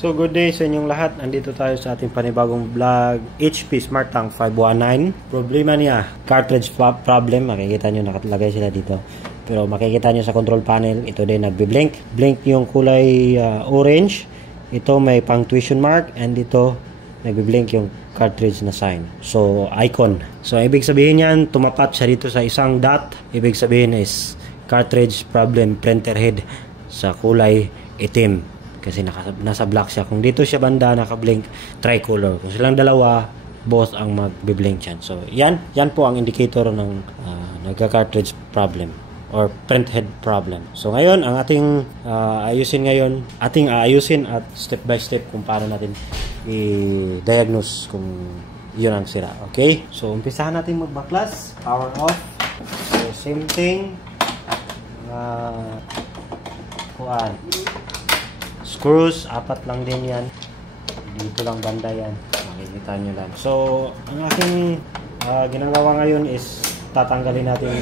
So good day sa inyong lahat. Andito tayo sa ating panibagong vlog, HP Smart Tank 519. Problema niya, cartridge problem. Makikita nyo nakalagay sila dito. Pero makikita nyo sa control panel, ito din nagbi-blink. Blink yung kulay orange. Ito may punctuation mark, and dito nagbi-blink yung cartridge na sign. So icon. So ibig sabihin yan, tumapat siya dito sa isang dot. Ibig sabihin is cartridge problem, printer head sa kulay itim. Kasi nasa black siya. Kung dito siya banda naka-blink, tricolor. Kung silang dalawa, both ang magbi-blink yan. So, yan po ang indicator ng nagka-cartridge problem or print head problem. So, ngayon, ang ating aayusin at step by step kung paano natin i-diagnose kung yun ang sira. Okay? So, umpisahan natin magbaklas. Power off. So, same thing. Screws, 4 lang din yan. Dito lang banda yan. Makikita nyo lang. So, ang aking ginagawa ngayon is tatanggalin natin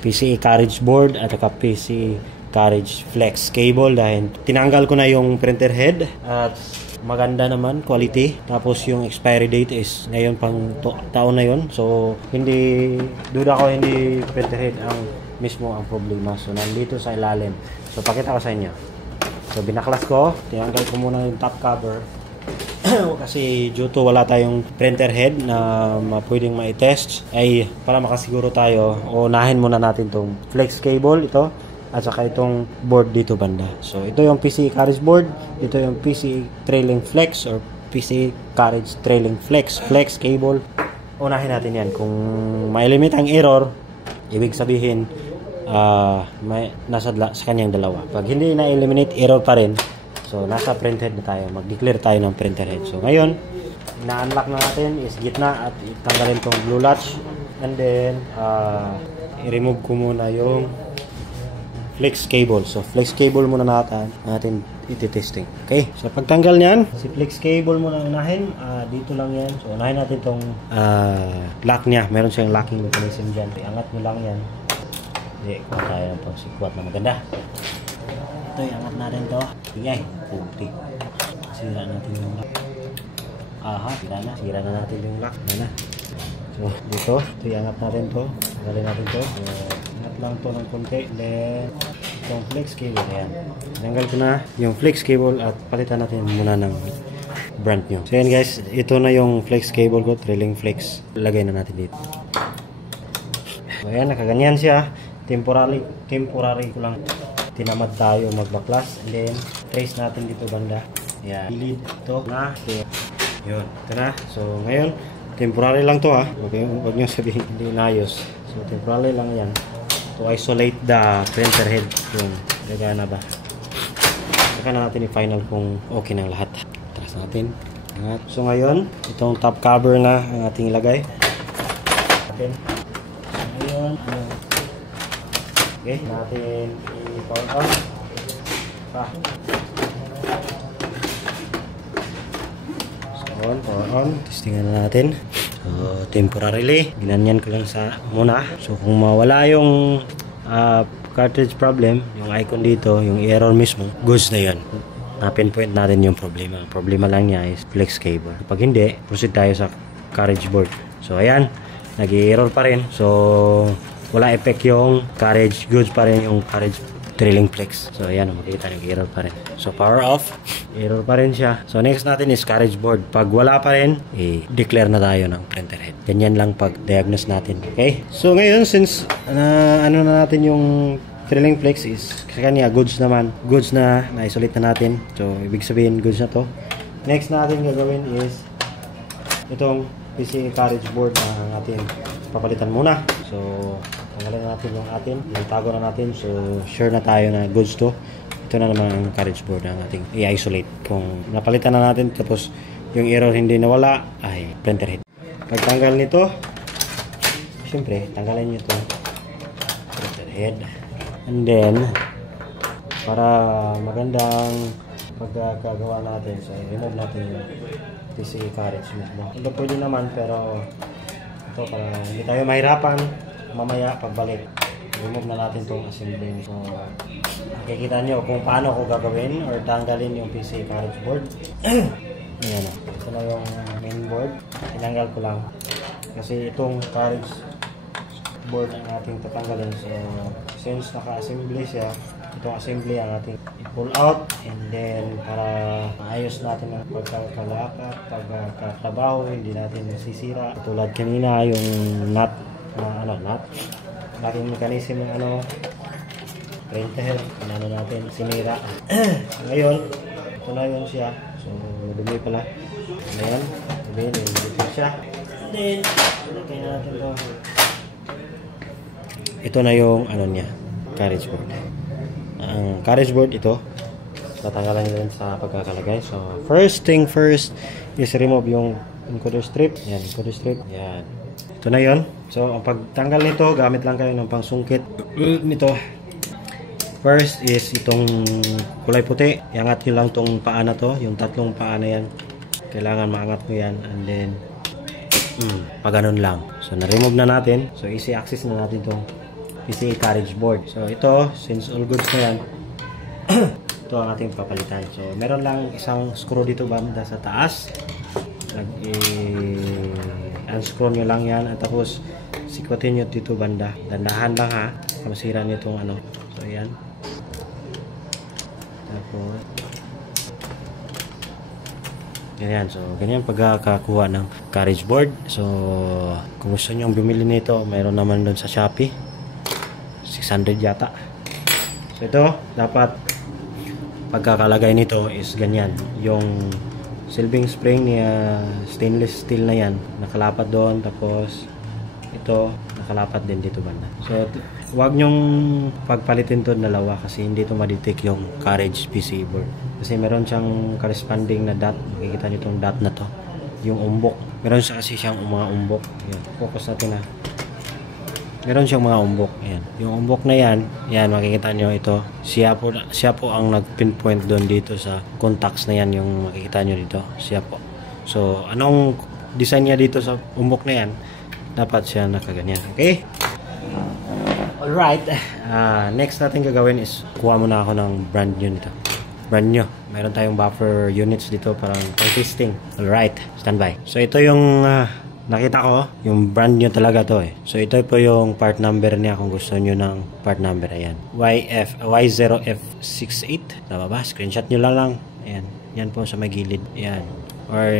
PCI carriage board at saka PCI carriage flex cable dahil tinanggal ko na yung printer head at maganda naman, quality. Tapos yung expiry date is ngayon pang taon na yun. So, hindi printer head ang mismo ang problema. So, nandito sa ilalim. So, pakita ko sa inyo. So, binaklas ko. Tinanggal ko muna yung top cover. Kasi due to wala tayong printer head na pwedeng ma-test, ay para makasiguro tayo, unahin muna natin itong flex cable, ito, at saka itong board dito banda. So, ito yung PCI carriage board. Ito yung PCI trailing flex or PCI carriage trailing flex cable. Unahin natin yan. Kung ma-eliminate ang error, ibig sabihin, sa kanyang dalawa. Pag hindi na-eliminate, error pa rin. So, nasa printhead na tayo. Mag-declare tayo ng printer head. So, ngayon, na-unlock na natin is gitna at itanggalin tong blue latch. And then, i-remove ko muna yung flex cable. So, flex cable muna natin iti-testing. Okay? So, pagtanggal niyan, si flex cable muna unahin. Dito lang yan. So, unahin natin tong lock niya. Meron siyang locking mechanism dyan. Iangat nyo lang yan. Hindi, kung tayo ng pang sikwat na maganda. Ito, iangat natin to. Tingay, puti. Sira natin yung lock. Sira na natin yung lock. Yan na. So, dito, ito, iangat natin to. Tanggalin natin to. So, iangat lang to ng konti. Then, itong flex cable. Ayan. Tinanggal ko na yung flex cable at palitan natin muna ng brand new. So, yan guys. Ito na yung flex cable ko. Trailing flex. Lagay na natin dito. So, ayan. Nakaganyan siya. Temporary ko lang tinamad tayo magbaklas, and then trace natin dito banda. Ayan, gilid ito na yun, ito na. So ngayon temporary lang to, okay, huwag nyo sabihin hindi inayos. So temporary lang yan to isolate the printer head. Yun, gagana ba, saka na natin i-final kung okay ng lahat. Tras natin. So ngayon itong top cover na ang ating ilagay natin. Ngayon okay, natin i-power on. So, power on. Testingan na natin. So, temporarily, ginanyan ko lang muna. So, kung mawala yung cartridge problem, yung icon dito, yung error mismo, goods na yun. Na-pinpoint natin yung problema. Ang problema lang niya is flex cable. Pag hindi, proceed tayo sa carriage board. So, ayan. Nag-error pa rin. So, wala effect yung carriage, goods pa rin yung carriage trailing flex. So ayan, makikita nyo, error pa rin. So power off, error pa rin siya. So next natin is carriage board. Pag wala pa rin, i-declare na tayo ng printer head. Ganyan lang pag diagnose natin. Okay? So ngayon, since ano na natin yung trailing flex is kasi kanya goods naman. Goods na isolate na natin. So ibig sabihin goods na to. Next natin gagawin is itong PCI carriage board na ating papalitan muna. So tanggalin natin yung atin, yung tago na natin. So sure na tayo na goods to. Ito na naman ang carriage board na ating i-isolate. Kung napalitan na natin tapos yung error hindi nawala, ay printer head. Pagtanggal nito, syempre tanggalin nyo ito printer head. And then para magandang pagkagawa natin, so remove natin yung PCI carriage mismo. Ito pwede naman, pero ito para hindi tayo mahirapan mamaya pagbalik. remove na natin itong assembly. So, makikita nyo kung paano ko gagawin or tanggalin yung PC carriage board. Ayan o. Ito na yung main board. Tinanggal ko lang. Kasi itong carriage board ang ating tatanggalin. So, since naka-assembly siya, itong assembly ang ating i-pull out, and then para maayos natin ang pagkakalakat, pagkakatrabaho, hindi natin nasisira. Tulad kanina yung nut, nut, laging mechanism ng printer, natin sinira. Ngayon, ito na yun siya. So, dumi pala. Ayan, dumi, dito siya. And then, kaya natin ito. Ito na yung niya, carriage board. Ang carriage board ito, tatanggalan nyo din sa pagkakalagay. So, first thing first is remove yung encoder strip. Yan, encoder strip. Yan. Ito na yon. So, ang pagtanggal nito, gamit lang kayo ng pangsungkit nito. First is itong kulay puti. Iangat nyo lang itong paa na to, yung tatlong paa na yan. Kailangan maangat mo yan, and then pag ganun lang. So, na-remove na natin. So, easy access na natin itong PC carriage board. So, ito, since all goods na yan, ito ang ating papalitan. So, meron lang isang screw dito banda sa taas. Unscrew nyo lang yan. At tapos, sikutin nyo dito banda. Dandahan lang ha. Kamasira nyo itong So, yan. Tapos, ganyan. So, ganyan pagkakakuha ng carriage board. So, kung gusto nyo bumili nito, mayroon naman doon sa Shopee. 600 yata. So, ito, dapat pagkakalagay nito is ganyan. Yung silbing spring niya, stainless steel na yan, nakalapat doon. Tapos, ito, nakalapat din dito banda. So, huwag nyong pagpalitin to dalawa kasi hindi to madetect yung carriage PC board. Kasi meron siyang corresponding na dot. Makikita nyo itong dot na to. Yung umbok. Meron siya kasi siyang mga umbok. Yan. Focus natin na. Meron siyang mga umbok. Ayan. Yung umbok na yan, makikita nyo ito. Siya po ang nag-pinpoint doon dito sa contacts na yan, yung makikita nyo dito. Siya po. So, anong design niya dito sa umbok na yan, dapat siya nakaganyan. Okay? Alright. Next natin gagawin is kuha muna ako ng brand new nito. Brand new. Meron tayong buffer units dito para testing. Alright. Standby. So, ito yung nakita ko, yung brand new talaga to eh. So, ito po yung part number niya kung gusto nyo ng part number. Ayan. Y0F68. Tama ba? Screenshot nyo lang. Ayan. Yan po sa may gilid. Ayan. Or,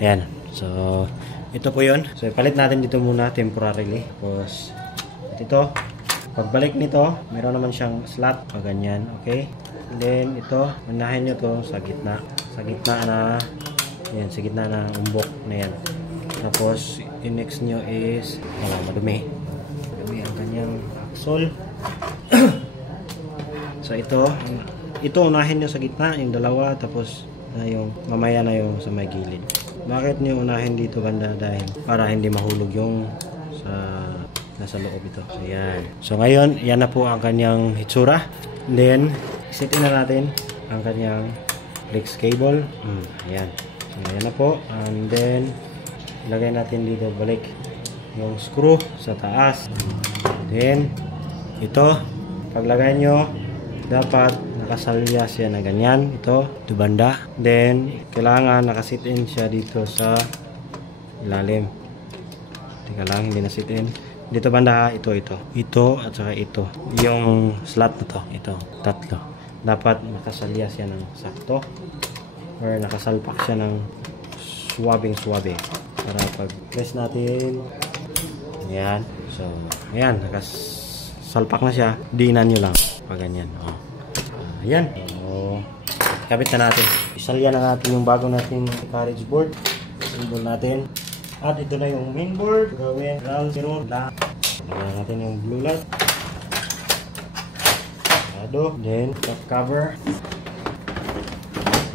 ayan. So, ito po yun. So, ipalit natin dito muna temporarily. Tapos, ito. Pagbalik nito, meron naman siyang slot. O, ganyan. Okay? And then, ito. Unahin nyo to sa gitna. Sa gitna na, ayan. Sa gitna na umbok na yan. Tapos, yung next nyo is madumi. Madumi ang kanyang axle. So, ito unahin nyo sa gitna, yung dalawa. Tapos, yung mamaya na yung sa may gilid. Bakit nyo unahin dito banda? Dahil para hindi mahulog yung nasa loob ito. So, yan. So, ngayon, yan na po ang kanyang hitsura. And then, isetin na natin ang kanyang flex cable. Ayan. So, yan na po. And then, ilagay natin dito balik yung screw sa taas. Then, ito, paglagay nyo, dapat nakasalya siya na ganyan. Ito banda. Then, kailangan nakasit in siya dito sa ilalim. Teka lang, hindi na sit in. Dito banda ha, ito at saka ito. Yung slot na to, ito, tatlo. Dapat nakasalya siya ng sakto or nakasalpak siya ng suwabing-suwabe. Para pag-press natin, ayan. So, ayan, nakasalpak na siya. Diinan nyo lang. Pag ganyan. Ayan. So, kabit na natin. Isalya na natin yung bago natin carriage board. Symbol natin. At ito na yung main board. Gawin ground zero lang. Lagyan natin yung blue light. Then, top cover.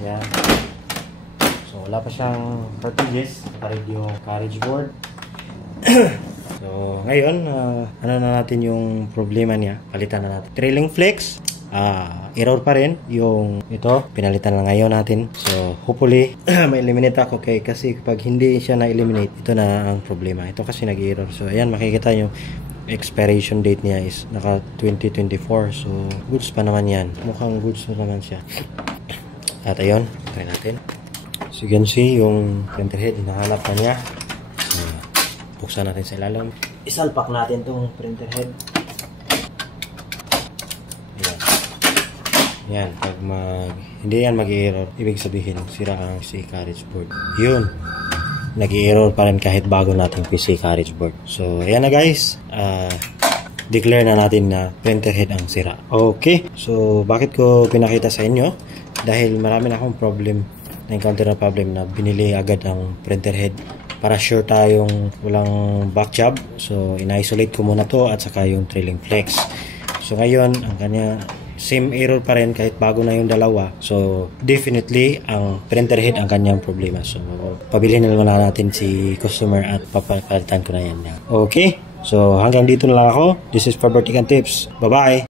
Ayan. So, wala pa siyang cartridges. Parid yung carriage board. So, ngayon, ano na natin yung problema niya. Palitan na natin. Trailing flex. Error pa rin. Yung ito, pinalitan na ngayon natin. So, hopefully, ma-eliminate ako. Kasi pag hindi siya na-eliminate, ito na ang problema. Ito kasi nag-error. So, ayan, makikita nyo. expiration date niya is naka 2024. So, goods pa naman yan. Mukhang goods na naman siya. At ayun, try natin. So, you can see yung printer head, hinahanap na niya. So, buksan natin sa ilalim. Isalpak natin tong printer head. Ayan. Yan, pag hindi yan mag-error, ibig sabihin, sira ang PC carriage board. Yun. Nag-error pa rin kahit bago nating PC carriage board. So, ayan na guys. Declare na natin na printer head ang sira. Okay. So, bakit ko pinakita sa inyo? Dahil marami na akong problem, na-encounter na problem na binili agad ang printer head para sure tayong walang back job. So, in-isolate ko muna to at saka yung trailing flex. So, ngayon, ang kanya same error pa rin kahit bago na yung dalawa. So, definitely, ang printer head ang kanyang problema. So, pabilihin na naman natin si customer at papalitan ko na yan. Okay? So, hanggang dito na lang ako. This is Fabertican Tips. Bye-bye!